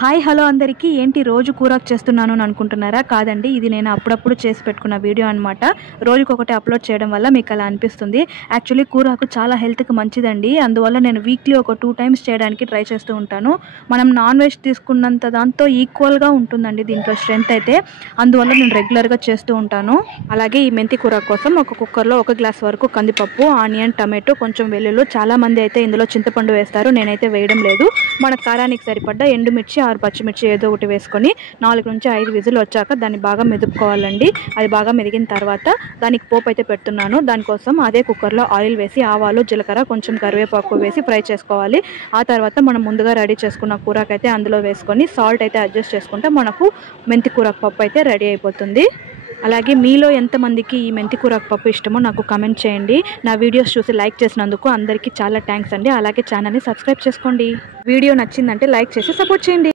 Hi hello అందరికీ ఏంటి రోజు కూరాకు చేస్తున్నాను అని అనుకుంటున్నారా? కాదండి, ఇది నేను అప్పుడప్పుడు చేసి పెట్టుకున్న వీడియో అనమాట. రోజుకొకటి అప్లోడ్ చేయడం వల్ల మీకు అలా అనిపిస్తుంది. యాక్చువల్లీ కూరాకు చాలా హెల్త్కి మంచిదండి. అందువల్ల నేను వీక్లీ ఒక 2 టైమ్స్ చేయడానికి ట్రై చేస్తూ ఉంటాను. మనం నాన్ వెజ్ తీసుకున్నంత దాంతో ఈక్వల్గా ఉంటుందండి దీంట్లో స్ట్రెంత్ అయితే. అందువల్ల నేను రెగ్యులర్గా చేస్తూ ఉంటాను. అలాగే ఈ మెంతి కూర కోసం ఒక కుక్కర్లో 1 గ్లాస్ వరకు కందిపప్పు, ఆనియన్, టమాటో, కొంచెం వెల్లుల్లి, చాలామంది అయితే ఇందులో చింతపండు వేస్తారు. నేనైతే వేయడం లేదు. మన కారానికి సరిపడ్డ ఎండుమిర్చి, 6 పచ్చిమిర్చి ఏదో ఒకటి వేసుకొని 4 నుంచి 5 విజిల్ వచ్చాక దాన్ని బాగా మెదుపుకోవాలండి. అది బాగా మెదిగిన తర్వాత దానికి పోపు అయితే పెడుతున్నాను. దానికోసం అదే కుక్కర్లో ఆయిల్ వేసి ఆవాలు, జీలకర్ర, కొంచెం కరివేపాకు వేసి ఫ్రై చేసుకోవాలి. ఆ తర్వాత మనం ముందుగా రెడీ చేసుకున్న కూరకైతే అందులో వేసుకొని సాల్ట్ అయితే అడ్జస్ట్ చేసుకుంటే మనకు మెంతి కూరకు పప్పు అయితే రెడీ అయిపోతుంది. అలాగే మీలో ఎంతమందికి ఈ మెంతి కూరకు పప్పు ఇష్టమో నాకు కామెంట్ చేయండి. నా వీడియోస్ చూసి లైక్ చేసినందుకు అందరికీ చాలా థ్యాంక్స్ అండి. అలాగే ఛానల్ని సబ్స్క్రైబ్ చేసుకోండి. వీడియో నచ్చిందంటే లైక్ చేసి సపోర్ట్ చేయండి.